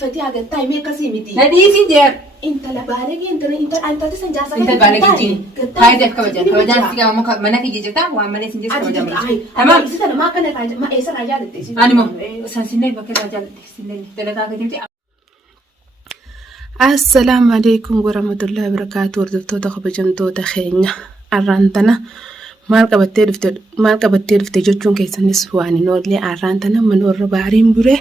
فتي هذا التايم كسيمتي ندي سنجر انت لا بالك انت تسنجاسا انت بالك جين هاي ده كوجان سيجا ما نكي جيتا وعملي سنجس كوجان تمام بس انا ما كان ما ايسر عجالتي انا ما سنسني بكره عجالتي سنني تلقى كده. السلام عليكم ورحمة الله وبركاته. وردفتو خبجمتو تخينيا arrantana maal qabattee dhufte jechuun keessanis waan noollee arrantana manoorra baariin bure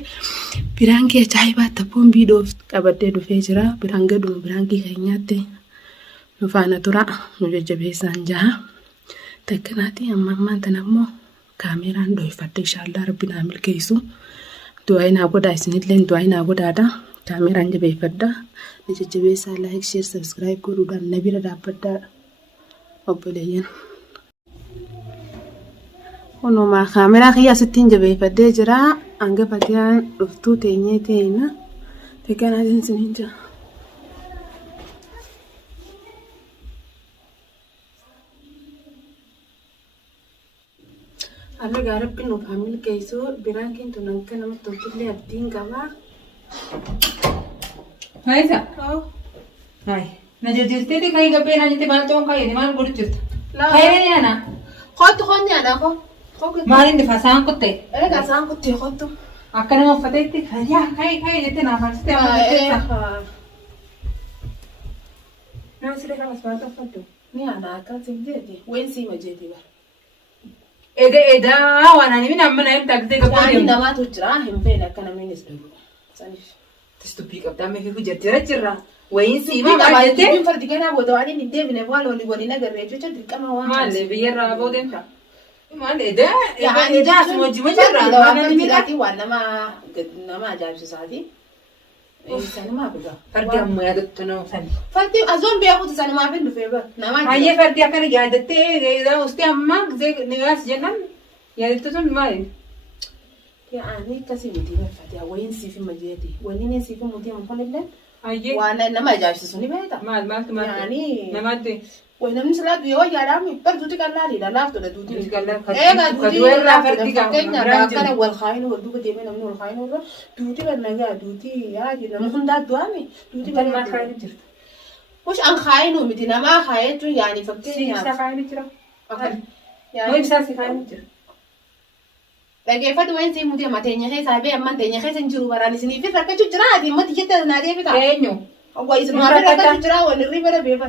biraankii ajaa'ibaa taphoon biidoof qabattee dhufee jira. biraan gaduma biraankii keenyaatti nu faana tura nu jajjabeessaan jaha takkanaati. ammaan tana immoo kaameraan dhoofadde inshaallah rabbi naa milkeessu. du'aa naa godhaa isinillee du'aa naa godhaadha. kaameraan jabeeffadha. ni jajjabeessaa like share subscribe godhuudhaan na bira dhaabbadhaa. obboleeyyan kunuma kaameraa kiyya sittiin jabeeffadhee jira. hanga fatiyaan dhuftuu teenyee teena teekkanaatiin siniin jira. alla gaarabbi nuuf haa milkeessu. biraan kintu nanka nama tokkillee abdiin qabaa. Maisa? Hai. Na jirti kai gabe na jite mal ton kai ni mal gudu jirta. Kai ni ana. Khottu khonya da ko. Malin de fasan kutte. Ga san kutte khottu. Akkana ma fatetti kaya kai jite na faste ma. Na sire ka masmata fattu. Ni ana ka sinjeti. Wen si ma jeti ba. Eda wana ni mina mana em tagde ga ko. Ni nama tu jira himbe na kana minis do. Sanif. تستوبيك أبدا ما في فجر ترى وين سيما ما جت من فرد كنا بودواني ندي بنفعل ولي نقدر رجوع تدري كم هو ما اللي بيرا بودين تا ما اللي ده يعني ده اسمه جمجرة أنا نميلاتي وانا ما جاب سعدي إنسان ما بقى فرد أمي هذا تنو فرد أزون بياخد سنة ما بين دفعة نما هاي فرد أكن جادته إذا أستي أمك زي ناس جنن يعني تزون ما يعني كسي مدي ما فتيا وين سي في مجيتي وين سي في مدي من كل الليل أيه وانا نما جاب سوني بيتا ما يعني نماتي وين نمسلا دويا يا رامي بردوتي كلا لي لا لافتو دوتي كلا كدوي لا فردي كان والخاين ودوك ديمي نمنو الخاين ولا دوتي كنا جا دوتي يا جي نمخن دا دوامي دوتي كان ما خاين جرت وش ان خاين ومدينا ما خاين يعني فكتي سي خاين جرا يعني وين ساسي خاين جرا lagi fadu wain si mudi matenya he sabe amma tenya he senjuru barani sini fi rakka jura di mati jetta na de fita enyo agwa isu ma be rakka jura woni ribere be fa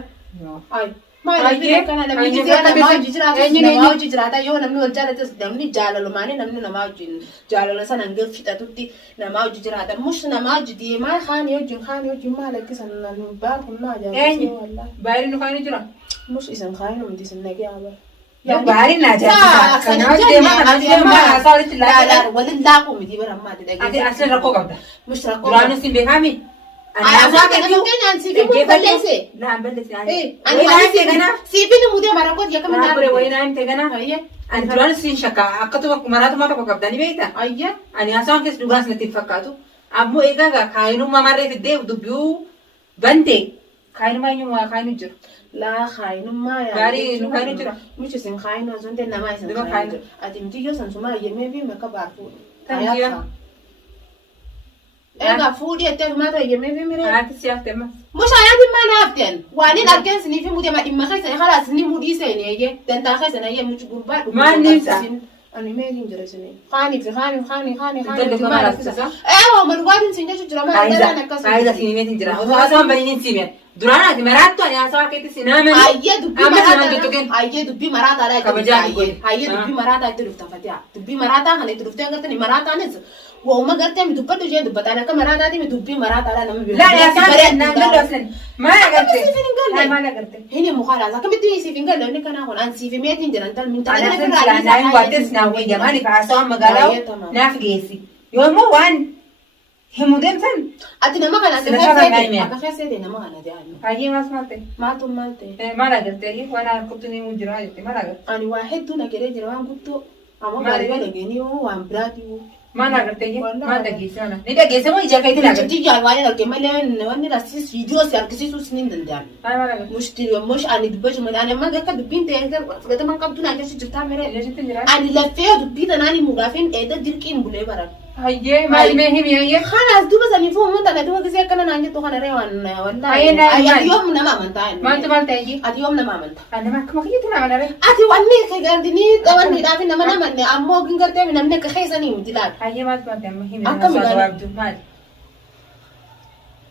ay ma ni kana na mi jira na ma jira enyo na ma jira ta yo namni wal jala tes namni jala lo mani namni na ma jin jala lo sana ngel fita tutti na ma jira ta mush na ma jidi ma khani yo jin ma la kisan na ba kunna ja wallahi bayri no khani jira mush isan khani mudi sinna ke aba يعني بعدين ناجح كنا ما صارت لا ولا لا قومي دي برا ما تدقي أصلا ركوب ده مش ركوب رانو سين بهامي أنا ممكن أن سيفي مبلسة لا مبلسة يعني أنا سيفي نمودي مركوب يا كمان أنا وين أنت جنا أيه أنا رانو سين شكا أكتب مرات ما ركوب ده نبيته أيه أنا أصلا كيس لغاس نتفقاتو أبو إيجا كاينو ما مرة في الديو دبيو بنتي كاينو ما ينوم كاينو جر لا خاينو ما يا غاري نو خاينو جرا مش سين خاينو زونت نما يسن خاينو أتيم تيجي سن سما يمي في مكة بارفو تانجيا إيه فودي أتيم ما تيجي يمي في ميرا أنا تسيا تما مش أنا ما نافتن واني لكن سني في مودي ما إما خيسن خلاص سني مودي سني يجي تنتا خيسن هي مش قربان ما ننسى أنا ما ينجر سني خاني في خاني تدل ما نفسه أيوة من قادم سنجش جرا ما أنا كسر عايزة سني مين تجرا وأصلا بنين سني درانا دي مرات أنا أصلا كده سنامي أيه دبي مرات على أيه دبي مرات على تلفت فتيا دبي مرات على تلفت أنت تني مرات أنا وهم قرتهم دبّة تجي دبّة أنا كمرات هذه دبي مرات على نمي لا يا سارة نقول أصلا ما قرتي لا ما قرتي هني مخالفة كم بدي سيفين قال لو نكنا هون أنا سيفي ميتين جرا أنت من أنا أصلا أنا وادرسنا ويا مالي فعصام مقالو نافجيسي يوم وان همودم سن أتنا ما كنا سيفي أنا خير سيدنا ما كنا ديالنا هاي ما سمعتي ما توم مالتي ما قرتي وأنا كنت نيمو جرا جتي ما قرت أنا واحد تونا كده جرا وان كنت أما قاري قال جيني هو وان برادي ما نقدر ما تجيسي أنا نيجا جيسي ما يجا كيتي نقدر تيجي على وانا لو كمل وانا راسيس فيديوز يعني كسيسو سنين دندان مش تري مش أنا دبّج من أنا ما ذاك دبّين تيجي فلذا ما كنت ناقص جرتا مرة أنا لفيه دبّين أنا مغافين إيه ده ديركين بولي برا هاي ما هي خلاص دوبس أنا فوق من تنا kana duuba gisee akkana naan jettu kana reewwan Ayeen daa'imman. ati yoom nama amantaa Maaltu maal ta'e iyyuu? ati yoom nama amantaa Nama akkuma kiyyaatti nama nare. ati wanni gardinii qabanniidhaaf nama namanne ammoo gingartee namni akka keessanii miti laata Hayyee maaltu maal ta'e amma himi. Akkami Akka galee? abduu maali?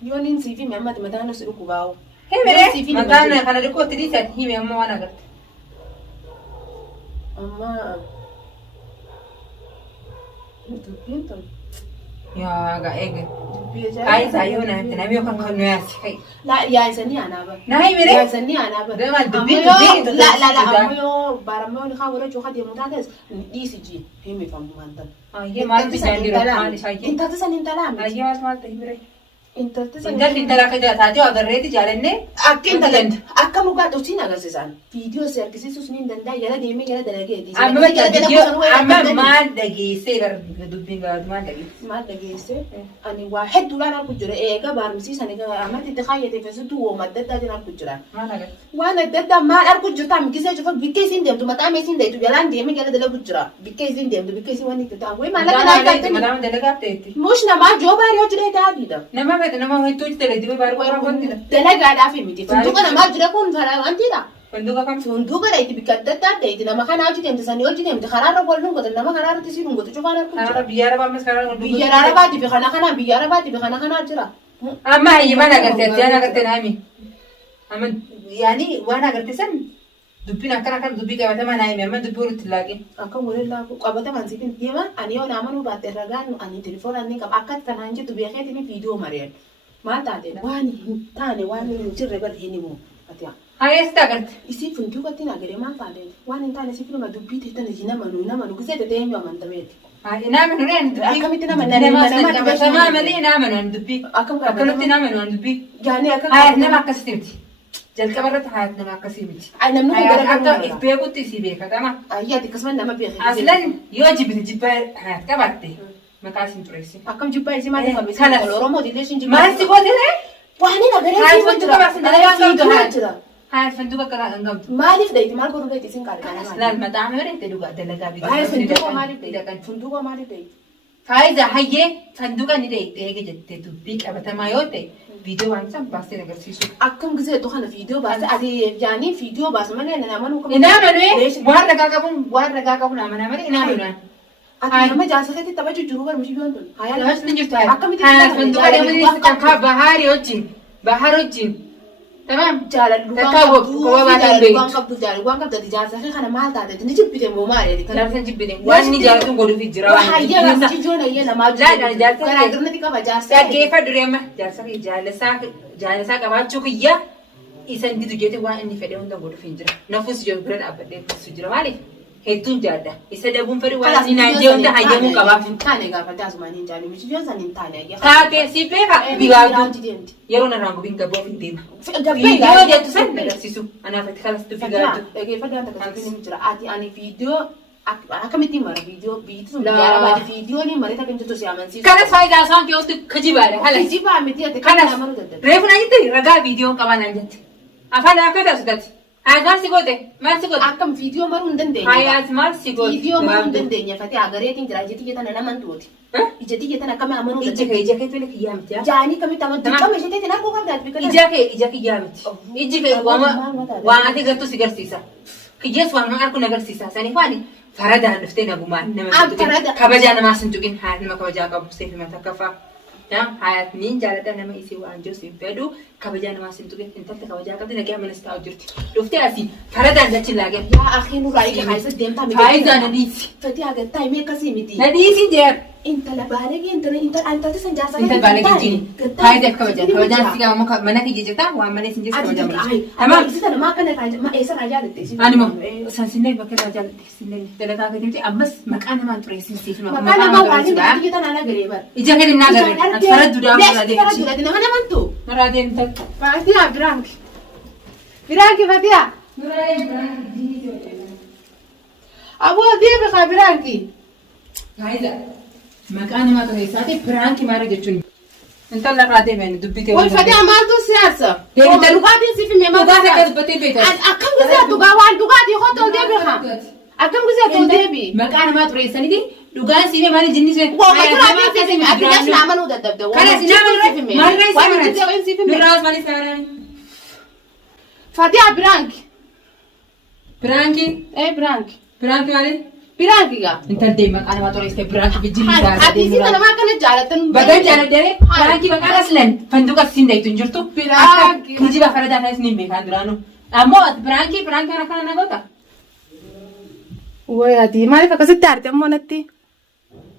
yoon hin siifi mi'ammati mataan si dhuku baa'u Himi mataan kana dhiqootti dhiisati himi amma waan agarte. amma dubbiin tun Yaa gaa eege. dubbii Kaayi isaa yoo naafi namni yookaan kan nu yaasi. yaa'isanii aanaa bara Naa himire. yaa'isanii aanaa bara Deemal dubbii ammoo dubbii yoo la ammoo yoo baarammoo ni kaa godhachuu haa deemu taates dhiisi ji himifamu maantan Hayyee maaltu isaan jiru? Maal isaa hayyee? intalti san intalaami Hayyee maal ta'e himire? intalti san Intalli intala akka taatee agarreeti jaalannee. akka intalan akka mukaa dhuftiin agarsiisan viidiyoo si argisiisuus ni danda'a yala deemee yala dalageeti Amma bakka amma maal dhageessee dubbiin gaafatu maal dhageesse? maal dhageesse ani waa hedduudhaan argu jira eega baarumsiisan amatti itti kaayyate fesutu wooma adda addaatiin argu jira Maal agarre? waan adda addaa maal argu jirta mikisee cufa bikkee isiin deemtu mataa meesiin deemtu jalaan deemee jala dalagu jira bikkee isiin deemtu bikkee isiin waan itti ta'an wayi maallaqa naa gaafte Madaama dalagaaf ta'etti. mush namaa joo baarii hojii dheetaa adiidha Nama hedduu jitee dibee baaruu warra kontidha. dalagaadhaaf miti funduuqa namaa jira kun fara wantiidha Wantoota kam? funduuqa dheeti bikka adda addaa dheeti nama kanaa hojii deemte sanii hojii deemte karaarra wal dhungote nama karaarratti sii dhungote cufaan argu jira Karaa biyya arabaa ammas karaa biyya arabaati fi kana kanaa biyya arabaati fi kana kanaa jira Amma hayyee maal agartee waan agartee naami. Amma yaani waan agartee san dubbiin akkana dubbii qabatamaa naami amma dubbii walitti laaqee. akka waliin laafu qabataman siifin deema ani yoo naamanuu baatte ragaan ani telefoona inni qaba akka kanaan jettu beekeetini viidiyoo mari'an maal taate waan hin taane waan hin jirre bar hin himu atiya Hayyee sitti agarte. isii funduuqatti nagaree maal taate waan hin taane siifin nama dubbii teettan iji nama nu gisee teetee eenyu amantameeti Nama nureen dubbii. Akkamitti nama qabatamaa malee nama naan dubbii. Akkanatti nama naan dubbii. jaanii akka Hayaat nama akkasii miti. Jalqaba irratti hayaat nama akkasii miti. ay namni kun Hayaat gara akka kan if beekutti isii beekatama. ayyaati akkasumas nama beekee Aslan yoo jibbite jibba hayaat qabatte maqaa isin xureessi. akkam jibbaa isii maal Kanas. qabee oromoo diilee ishiin jibbaa Maal si goote? waan hin agaree Hayaat sii funduuqa baasin dalagaa qabdu hayaat. jira Hayaat funduuqa karaa hin qabdu. maaliif dheeti maal godhu dheeti isin qaadhe Aslan maxaa meeree dhugaa dalagaa bitaa. Ay, funduuqa maaliif dheeti funduuqa maaliif dheeti Faayidaa hayyee funduuqa ni dheedhe eege jettee dubbii qabatamaa yoo ta'e viidiyoo waan san baastee agarsiisu. akkam gisee kana viidiyoo baase ati jaanii viidiyoo baase malee nama nuu Inaamanu waan ragaa qabuun amanaa malee inaamanu. ati nama jaasatetti taphachuu jiru bar mishiyyoon tun Lamas ni jirtu akkamitti hayaat funduuqa deemanii takkaa bahar wajjin. Tamam. jaalallu Takkaa waan qabdu jaalallu waan qabdu ati jaasate kana maal taate ni jibbite moo maali Jaarsan jibbine waan ni jaartuun godhuuf jira waan hayyee waan jijjoon hayyee namaa Laadhaan jaarsa garaagarnatti qaba jaarsa dhaggeeffadhu duree amma jaarsa jaalasaa qabaachuu kiyya isan didu jeete waan inni fedhe hunda godhuuf hin jira. Nafuus jiru bira dhaabbadhee kuusu jira maaliif? Hedduun jaadda. Isa dabuun fedhe waan inni naajee hunda hayyamuu qabaaf. taane gaafate asumaan hin jaani mishiyyoon san hin taane hayyee Taatee si beeka bigaatu yeroo narraan gubiin gaboo hin deema. Viidiyoo jettu san agarsiisu. Anaaf itti kalas tufi gaatu. dhaggeeffadhaan takka siifin jira ati ani viidiyoo akkamittiin mara viidiyoo biitti sun yaara baate viidiyoo ni maree takka jirtu si amansiisu Kanas faayidaa isaan keessatti kajibaadha. Halas. jibaa miti ati Kanas kana amanuu daddabe reefu na jette ragaa viidiyoon qabaa naan jette. Afaan akka taasisatti. Hayaat si goote maal si goote? akkam viidiyoo maruu hin dandeenye Hayaat maal si goote? viidiyoo maruu hin dandeenye fate agareetiin jira ijatti jettana nama tuuti ijatti jettana akkami amanuu Ija kee tole kiyyaa miti. jaanii kamitti amantu qama isheetiin arguu qabdaati bika Ija kiyyaa miti. Iji kee waan ati gartuu si garsiisa. Kiyyees waan arku na garsiisa. Saniif waan faradaan dhuftee nagumaan nama tuqin kabajaa namaa sin tuqin hayaat nama kabajaa qabu seefi mata kafaa. Hayaat niin jaaladha nama isii waan joosiin fedhu kabajaa namaa sin tuqin intalli kabajaa qabdi nagee amanas taa'u jirti. Dhuftee asii faradaan dachi laagee. yaa akhiin nurraa eega kaayisa deemtaa miti Faayidaa na dhiisi. fate agartaa himee akkasii miti Na dhiisi jeer. intala baalegee intalti san jaarsa Intal baalee jijjiini. Faayidaaf kabajaan. Kabajaan si gama mana kiyya jettaa waan malee sin jeessa kabajaa malee. Tamam. Isita nama kana eessa naa jaalatte isii. Animo sansinne bakka irraa jaallatte sinne dalagaa kan jirti ammas maqaa namaan xureessinsiif Maqaa namaa waan hin biyya tanaa nagaree bara. Ija gadi naa garee ati faraddu daa murraa deemti. Faraddu nama namantu. Murraa deemta. Faatiyaa biraanki. Biraanki Faatiyaa. Aboo deeme kaa biraanki. Faayidaa maqaa namaa xureessaati biraanki maara jechuun. Intala irraa deemeen dubbitee Wal Faatiyaa maaltu siyaasa? Deemta dhugaatiin siif himee dhugaati akka dubbattee beektaa. akkam gisee dhugaa waan dhugaatii hota ol deebi haa. Akkam gisee ol deebi. Maqaa namaa xureessaniiti Dhugaan siimee maali jinni see? Waa maturaa fi siimee addunyaa sinaa amanuu dadhabde. Kana sinaa amanuu marree isaa Biraas maali saaraan? Fatiha Biraanki. Biraanki? Biraanki. Biraanki maali? Biraanki gaa. Intalli maqaan nama toreessee Biraanki bijjilli isaa. Atiisii kana maa kana jaalatan. Bagan jaaladhee Biraanki maqaan aslan fanduqa siin daytu hin jirtu. Biraanki. Kijiba faradaa ta'es ni beekan duraanu. Ammoo Biraanki kana na goota. Way ati maaliif akkasitti aarte ammoo natti?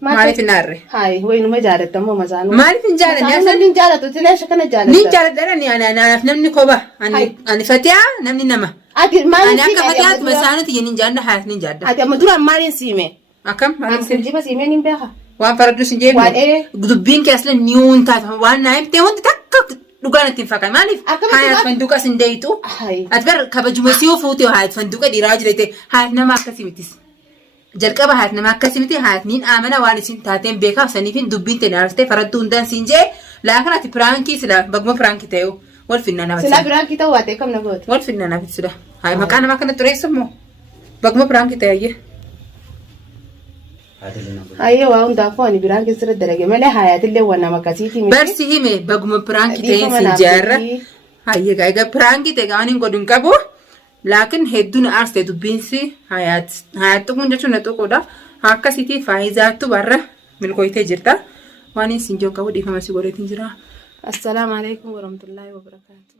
Maaliif hin aarre? Hayi way numa jaalata ammoo masaanuu. Maaliif hin jaaladhe? Masaanuu ni jaalatu tileesha kana jaalata. Ni jaaladha ni anaaf namni koba ani Fatiha namni nama. Ati maaliif ani akka Fatihaatti masaanuti yin jaalladha haas ni jaalladha. Ati amma duraan maaliin siime? Akkam maaliin siime? Jiba siimee ni beeka. Waan faraddu sin jeeku. Dubbiin keessan ni huntaata waan naa himtee wanti takka dhugaan ittiin fakkaata maaliif? Hayaat fanduqa sin deeyitu. Ati bar kabajuma sii fuutee hayaat fanduqa dhiiraa jirete hayaat nama akkasii mitis. Jalqaba hayaat nama akkasii miti hayaat niin amana waan isin taateen beekaaf saniifin dubbiin ta'e naartee faraddu hundaan siin jee laakan ati piraankii sila baguma piraankii ta'eewu wal finna nama. Sila piraankii ta'uu waatee kam na goote. Wal finna nama sila. Hayi maqaa namaa kana xureessu immoo baguma piraankii ta'eeyyee. Ayyee waa hundaafuu ani Biraanki sirra dalage malee hayaatillee waan nama akkasiiti miti. Barsi hime baguma piraankii ta'een siin jaarra. Hayyee egaa piraankii ta'e waan hin godhin qabu. Laakin hedduun aarste dubbiinsi hayaat tuquun jechuun na tuquudha. Akkasitti faayizaattu barra milkooyitee jirta. Waan isin joo qabu dhiifama si godheetiin jira. Assalaamu alaikum warahmatullaahi wabarakaatuh.